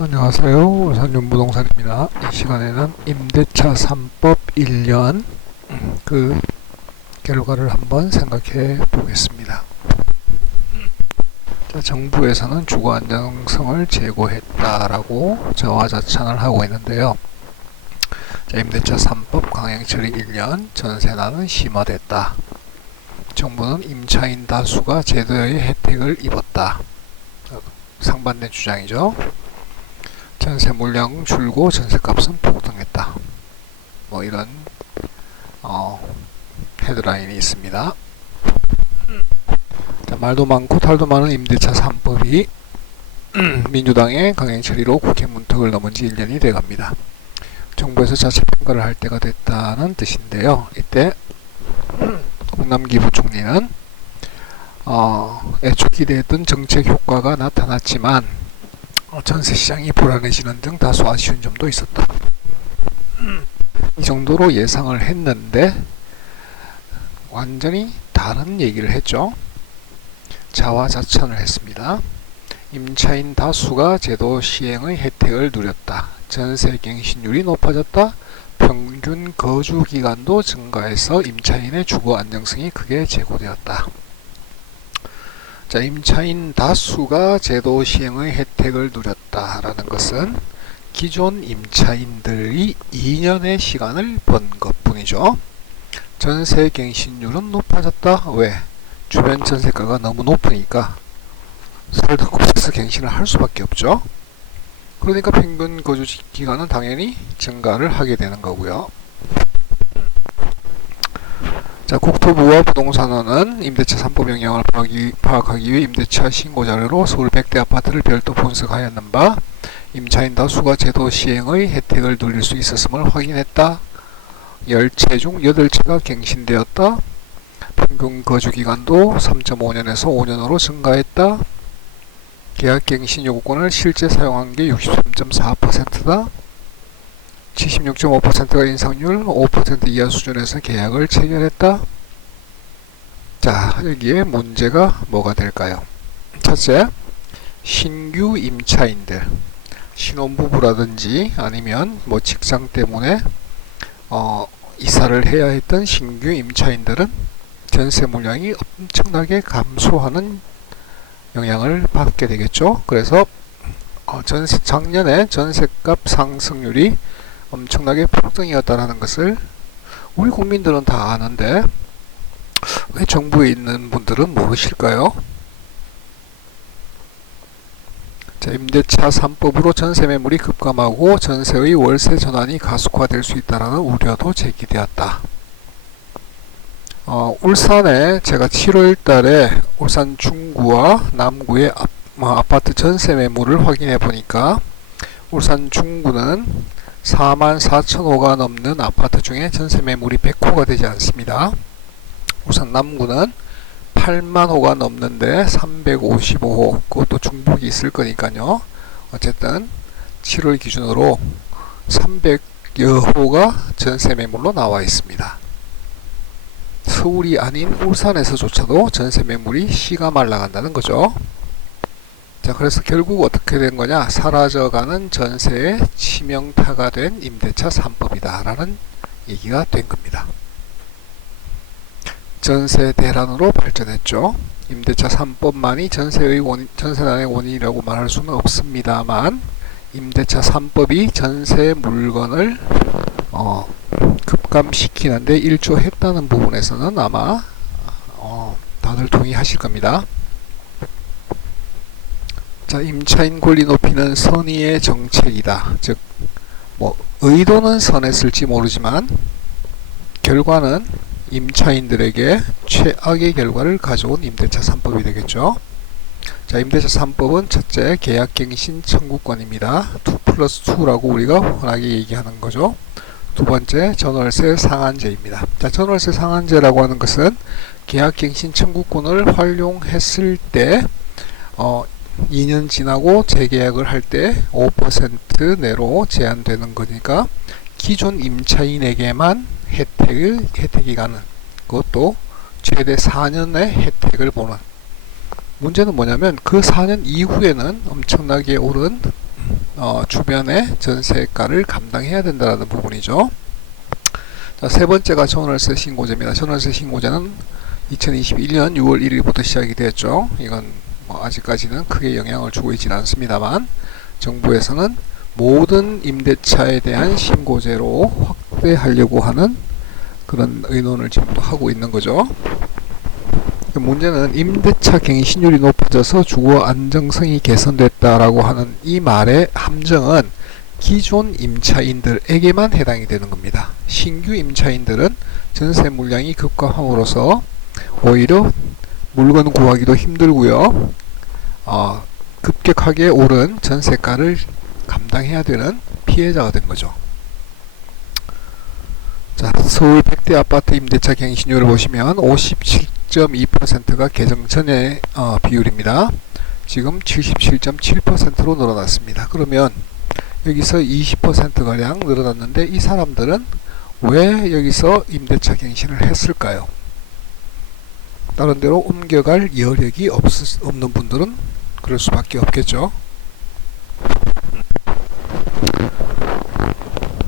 안녕하세요. 울산윤부동산입니다. 이 시간에는 임대차 3법 1년 그 결과를 한번 생각해 보겠습니다. 자, 정부에서는 주거 안정성을 제고했다라고 자화자찬을 하고 있는데요. 자, 임대차 3법 강행 처리 1년 전세난은 심화됐다. 정부는 임차인 다수가 제도의 혜택을 입었다. 상반된 주장이죠. 전세 물량 줄고 전세값은 폭등했다. 뭐 이런 헤드라인이 있습니다. 자, 말도 많고 탈도 많은 임대차 3법이 민주당의 강행 처리로 국회 문턱을 넘은 지 1년이 돼갑니다. 정부에서 자체 평가를 할 때가 됐다는 뜻인데요. 이때 홍남기 부총리는 애초 기대했던 정책 효과가 나타났지만 전세시장이 불안해지는 등 다소 아쉬운 점도 있었다. 이 정도로 예상을 했는데 완전히 다른 얘기를 했죠. 자화자찬을 했습니다. 임차인 다수가 제도 시행의 혜택을 누렸다. 전세갱신율이 높아졌다. 평균 거주기간도 증가해서 임차인의 주거 안정성이 크게 제고되었다. 자, 임차인 다수가 제도 시행의 혜택을 누렸다라는 것은 기존 임차인들이 2년의 시간을 번 것뿐이죠. 전세갱신율은 높아졌다. 왜? 주변 전세가가 너무 높으니까 살던 곳에서 갱신을 할 수밖에 없죠. 그러니까 평균 거주 기간은 당연히 증가를 하게 되는 거고요. 자, 국토부와 부동산원은 임대차 3법 영향을 파악하기 위해 임대차 신고 자료로 서울 100대 아파트를 별도 분석하였는 바 임차인 다수가 제도 시행의 혜택을 누릴 수 있었음을 확인했다. 10채 중 8채가 갱신되었다. 평균 거주기간도 3.5년에서 5년으로 증가했다. 계약갱신 요구권을 실제 사용한 게 63.4%다. 76.5%가 인상률, 5% 이하 수준에서 계약을 체결했다. 자, 여기에 문제가 뭐가 될까요? 첫째, 신규 임차인들, 신혼부부라든지 아니면 뭐 직장 때문에 이사를 해야 했던 신규 임차인들은 전세 물량이 엄청나게 감소하는 영향을 받게 되겠죠. 그래서 작년에 전세값 상승률이 엄청나게 폭등이었다는 것을 우리 국민들은 다 아는데 왜 정부에 있는 분들은 모르실까요? 자, 임대차 3법으로 전세 매물이 급감하고 전세의 월세 전환이 가속화될 수 있다는 우려도 제기되었다. 울산에 제가 7월 달에 울산 중구와 남구의 아파트 전세 매물을 확인해 보니까 울산 중구는 44,000호가 넘는 아파트 중에 전세 매물이 100호가 되지 않습니다. 우선 남구는 8만 호가 넘는데 355호, 그것도 중복이 있을 거니까요. 어쨌든 7월 기준으로 300여 호가 전세 매물로 나와 있습니다. 서울이 아닌 울산에서조차도 전세 매물이 씨가 말라간다는 거죠. 자, 그래서 결국 어떻게 된 거냐? 사라져가는 전세의 치명타가 된 임대차 3법이다 라는 얘기가 된 겁니다. 전세 대란으로 발전했죠. 임대차 3법만이 전세난의 원인이라고 말할 수는 없습니다만 임대차 3법이 전세 물건을 급감시키는데 일조했다는 부분에서는 아마 다들 동의하실 겁니다. 자, 임차인 권리 높이는 선의의 정책이다. 즉, 의도는 선했을지 모르지만 결과는 임차인들에게 최악의 결과를 가져온 임대차 3법이 되겠죠. 자, 임대차 3법은 첫째, 계약갱신 청구권입니다. 2+2라고 우리가 흔하게 얘기하는 거죠. 두 번째, 전월세 상한제입니다. 자, 전월세 상한제라고 하는 것은 계약갱신 청구권을 활용했을 때 2년 지나고 재계약을 할 때 5% 내로 제한되는 거니까 기존 임차인에게만 혜택이 가는, 그것도 최대 4년의 혜택을 보는. 문제는 뭐냐면 그 4년 이후에는 엄청나게 오른 주변의 전세가를 감당해야 된다는 부분이죠. 자, 세 번째가 전월세 신고제입니다. 전월세 신고제는 2021년 6월 1일부터 시작이 되었죠. 이건 뭐 아직까지는 크게 영향을 주고 있지는 않습니다만, 정부에서는 모든 임대차에 대한 신고제로 확대하려고 하는 그런 의논을 지금도 하고 있는 거죠. 문제는 임대차 갱신율이 높아져서 주거 안정성이 개선됐다라고 하는 이 말의 함정은 기존 임차인들에게만 해당이 되는 겁니다. 신규 임차인들은 전세 물량이 급감함으로써 오히려 물건 구하기도 힘들고요. 급격하게 오른 전세가를 감당해야 되는 피해자가 된 거죠. 자, 서울 100대 아파트 임대차 갱신율을 보시면 57.2%가 개정 전의 비율입니다. 지금 77.7%로 늘어났습니다. 그러면 여기서 20%가량 늘어났는데 이 사람들은 왜 여기서 임대차 갱신을 했을까요? 다른 데로 옮겨갈 여력이 없는 분들은 그럴 수밖에 없겠죠.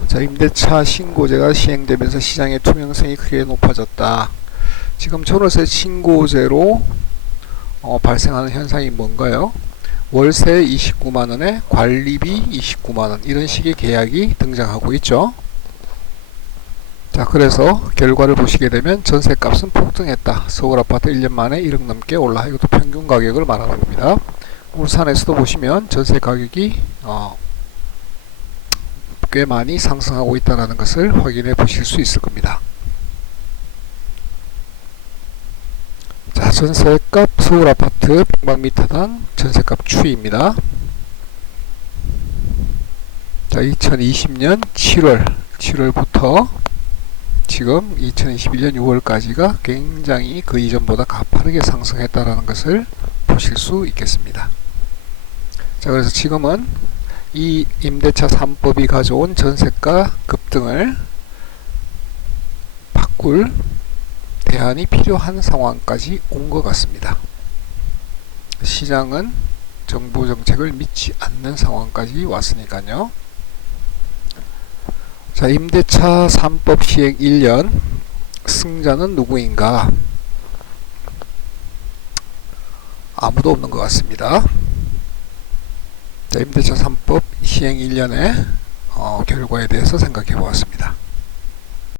자, 임대차 신고제가 시행되면서 시장의 투명성이 크게 높아졌다. 지금 전월세 신고제로 발생하는 현상이 뭔가요? 월세 29만원에 관리비 29만원, 이런 식의 계약이 등장하고 있죠. 자, 그래서 결과를 보시게 되면 전세값은 폭등했다. 서울 아파트 1년 만에 1억 넘게 올라. 이것도 평균 가격을 말하는 겁니다. 울산에서도 보시면 전세 가격이 꽤 많이 상승하고 있다는 것을 확인해 보실 수 있을 겁니다. 자, 전세값 서울 아파트 평방미터당 전세값 추이입니다. 자, 2020년 7월부터 지금 2021년 6월까지가 굉장히 그 이전보다 가파르게 상승했다는 것을 보실 수 있겠습니다. 자, 그래서 지금은 이 임대차 3법이 가져온 전세가 급등을 바꿀 대안이 필요한 상황까지 온 것 같습니다. 시장은 정부 정책을 믿지 않는 상황까지 왔으니까요. 자, 임대차 3법 시행 1년, 승자는 누구인가? 아무도 없는 것 같습니다. 자, 임대차 3법 시행 1년의 결과에 대해서 생각해 보았습니다.